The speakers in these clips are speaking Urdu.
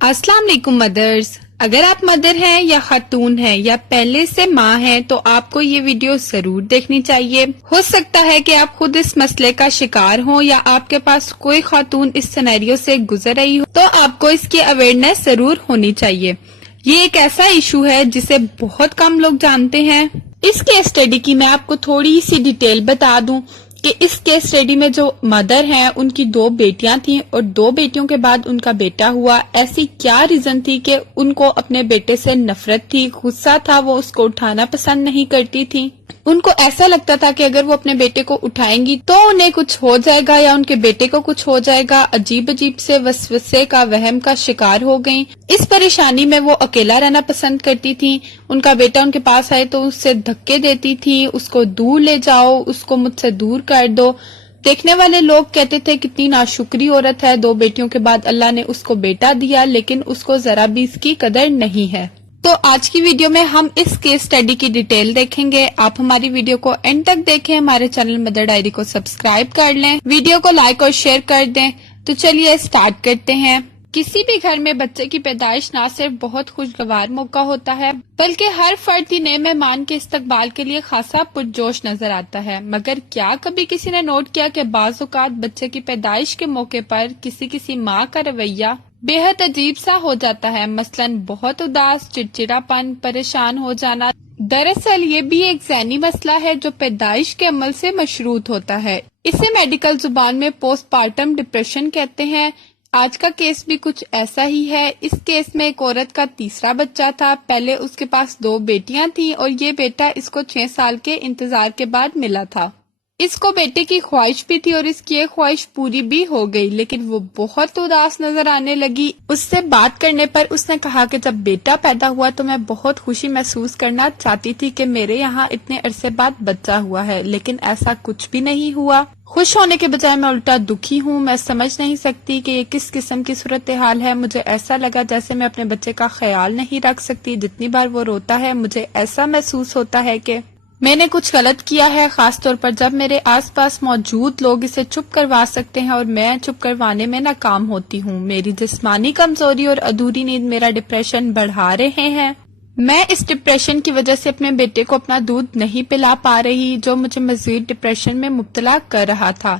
السلام علیکم مدرز. اگر آپ مدر ہیں یا خاتون ہیں یا پہلے سے ماں ہیں تو آپ کو یہ ویڈیو ضرور دیکھنی چاہیے. ہو سکتا ہے کہ آپ خود اس مسئلے کا شکار ہوں یا آپ کے پاس کوئی خاتون اس سینیریو سے گزر رہی ہو تو آپ کو اس کی اویئرنیس ضرور ہونی چاہیے. یہ ایک ایسا ایشو ہے جسے بہت کم لوگ جانتے ہیں. اس کیس اسٹڈی کی میں آپ کو تھوڑی سی ڈیٹیل بتا دوں کہ اس کیس اسٹڈی میں جو مدر ہیں ان کی 2 بیٹیاں تھیں اور 2 بیٹیوں کے بعد ان کا بیٹا ہوا. ایسی کیا ریزن تھی کہ ان کو اپنے بیٹے سے نفرت تھی، غصہ تھا، وہ اس کو اٹھانا پسند نہیں کرتی تھی. ان کو ایسا لگتا تھا کہ اگر وہ اپنے بیٹے کو اٹھائیں گی تو انہیں کچھ ہو جائے گا یا ان کے بیٹے کو کچھ ہو جائے گا. عجیب عجیب سے وسوسے کا، وہم کا شکار ہو گئیں. اس پریشانی میں وہ اکیلا رہنا پسند کرتی تھی. ان کا بیٹا ان کے پاس آئے تو اس سے دھکے دیتی تھی، اس کو دور لے جاؤ، اس کو مجھ سے دور کر دو. دیکھنے والے لوگ کہتے تھے کتنی ناشکری عورت ہے، 2 بیٹیوں کے بعد اللہ نے اس کو بیٹا دیا لیکن اس کو ذرا بھی اس کی قدر نہیں ہے. تو آج کی ویڈیو میں ہم اس کیس اسٹڈی کی ڈیٹیل دیکھیں گے. آپ ہماری ویڈیو کو اینڈ تک دیکھیں، ہمارے چینل مدر ڈائری کو سبسکرائب کر لیں، ویڈیو کو لائک اور شیئر کر دیں. تو چلیے اسٹارٹ کرتے ہیں. کسی بھی گھر میں بچے کی پیدائش نہ صرف بہت خوشگوار موقع ہوتا ہے بلکہ ہر فرد ہی نئے مہمان کے استقبال کے لیے خاصا پرجوش نظر آتا ہے. مگر کیا کبھی کسی نے نوٹ کیا کہ بعض اوقات بچے کی پیدائش کے موقع پر کسی ماں کا رویہ بے حد عجیب سا ہو جاتا ہے، مثلاً بہت اداس، چڑچڑا پن، پریشان ہو جانا. دراصل یہ بھی ایک ذہنی مسئلہ ہے جو پیدائش کے عمل سے مشروط ہوتا ہے. اسے میڈیکل زبان میں پوسٹ پارٹم ڈپریشن کہتے ہیں. آج کا کیس بھی کچھ ایسا ہی ہے. اس کیس میں ایک عورت کا تیسرا بچہ تھا. پہلے اس کے پاس 2 بیٹیاں تھیں اور یہ بیٹا اس کو 6 سال کے انتظار کے بعد ملا تھا. اس کو بیٹے کی خواہش بھی تھی اور اس کی ایک خواہش پوری بھی ہو گئی، لیکن وہ بہت اداس نظر آنے لگی. اس سے بات کرنے پر اس نے کہا کہ جب بیٹا پیدا ہوا تو میں بہت خوشی محسوس کرنا چاہتی تھی کہ میرے یہاں اتنے عرصے بعد بچہ ہوا ہے، لیکن ایسا کچھ بھی نہیں ہوا. خوش ہونے کے بجائے میں الٹا دکھی ہوں. میں سمجھ نہیں سکتی کہ یہ کس قسم کی صورتحال ہے. مجھے ایسا لگا جیسے میں اپنے بچے کا خیال نہیں رکھ سکتی. جتنی بار وہ روتا ہے مجھے ایسا محسوس ہوتا ہے کہ میں نے کچھ غلط کیا ہے، خاص طور پر جب میرے آس پاس موجود لوگ اسے چپ کروا سکتے ہیں اور میں چپ کروانے میں ناکام ہوتی ہوں. میری جسمانی کمزوری اور ادھوری نیند میرا ڈپریشن بڑھا رہے ہیں. میں اس ڈپریشن کی وجہ سے اپنے بیٹے کو اپنا دودھ نہیں پلا پا رہی، جو مجھے مزید ڈپریشن میں مبتلا کر رہا تھا.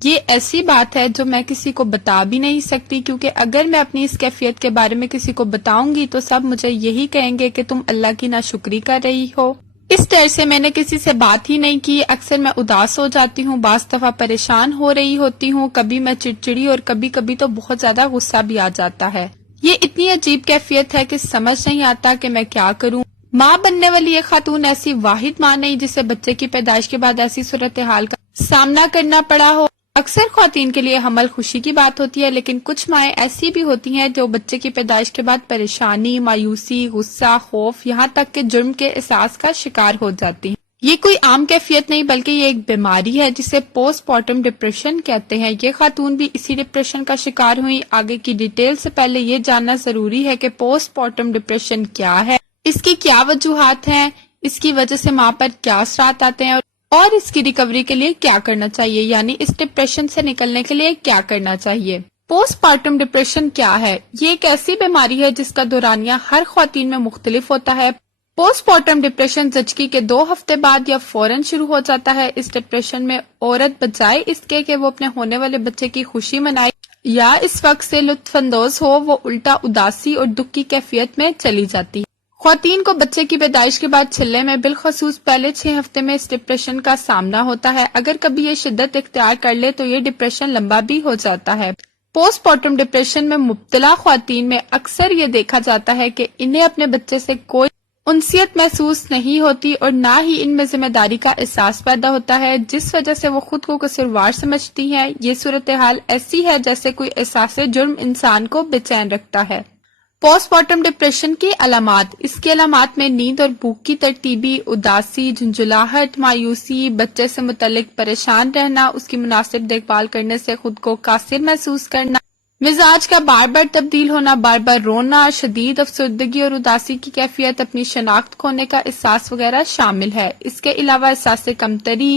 یہ ایسی بات ہے جو میں کسی کو بتا بھی نہیں سکتی، کیونکہ اگر میں اپنی اس کیفیت کے بارے میں کسی کو بتاؤں گی تو سب مجھے یہی کہیں گے کہ تم اللہ کی ناشکری کر رہی ہو. اس ڈر سے میں نے کسی سے بات ہی نہیں کی. اکثر میں اداس ہو جاتی ہوں، بعض دفعہ پریشان ہو رہی ہوتی ہوں، کبھی میں چڑچڑی اور کبھی تو بہت زیادہ غصہ بھی آ جاتا ہے. یہ اتنی عجیب کیفیت ہے کہ سمجھ نہیں آتا کہ میں کیا کروں. ماں بننے والی یہ خاتون ایسی واحد ماں نہیں جسے بچے کی پیدائش کے بعد ایسی صورتحال کا سامنا کرنا پڑا ہو. اکثر خواتین کے لیے حمل خوشی کی بات ہوتی ہے، لیکن کچھ مائیں ایسی بھی ہوتی ہیں جو بچے کی پیدائش کے بعد پریشانی، مایوسی، غصہ، خوف، یہاں تک کہ جرم کے احساس کا شکار ہو جاتی ہیں. یہ کوئی عام کیفیت نہیں بلکہ یہ ایک بیماری ہے جسے پوسٹ پارٹم ڈپریشن کہتے ہیں. یہ خاتون بھی اسی ڈپریشن کا شکار ہوئی. آگے کی ڈیٹیل سے پہلے یہ جاننا ضروری ہے کہ پوسٹ پارٹم ڈپریشن کیا ہے، اس کی کیا وجوہات ہیں، اس کی وجہ سے ماں پر کیا اثرات آتے ہیں اور اس کی ریکوری کے لیے کیا کرنا چاہیے، یعنی اس ڈپریشن سے نکلنے کے لیے کیا کرنا چاہیے. پوسٹ پارٹم ڈپریشن کیا ہے؟ یہ ایک ایسی بیماری ہے جس کا دورانیہ ہر خواتین میں مختلف ہوتا ہے. پوسٹ پارٹم ڈپریشن زچگی کے 2 ہفتے بعد یا فوراً شروع ہو جاتا ہے. اس ڈپریشن میں عورت بجائے اس کے کہ وہ اپنے ہونے والے بچے کی خوشی منائے یا اس وقت سے لطف اندوز ہو، وہ الٹا اداسی اور دکھ کی کیفیت میں چلی جاتی ہے. خواتین کو بچے کی پیدائش کے بعد چلے میں بالخصوص پہلے 6 ہفتے میں اس ڈپریشن کا سامنا ہوتا ہے. اگر کبھی یہ شدت اختیار کر لے تو یہ ڈپریشن لمبا بھی ہو جاتا ہے. پوسٹ پارٹم ڈپریشن میں مبتلا خواتین میں اکثر یہ دیکھا جاتا ہے کہ انہیں اپنے بچے سے کوئی انسیت محسوس نہیں ہوتی اور نہ ہی ان میں ذمہ داری کا احساس پیدا ہوتا ہے، جس وجہ سے وہ خود کو قصوروار سمجھتی ہیں. یہ صورتحال ایسی ہے جیسے کوئی احساس جرم انسان کو بے چین رکھتا ہے. پوسٹ پارٹم ڈپریشن کی علامات. اس کی علامات میں نیند اور بھوک کی ترتیبی، اداسی، جھنجھلاہٹ، مایوسی، بچے سے متعلق پریشان رہنا، اس کی مناسب دیکھ بھال کرنے سے خود کو قاصر محسوس کرنا، مزاج کا بار بار تبدیل ہونا، بار بار رونا، شدید افسردگی اور اداسی کی کیفیت، اپنی شناخت کھونے کا احساس وغیرہ شامل ہے. اس کے علاوہ احساس کمتری،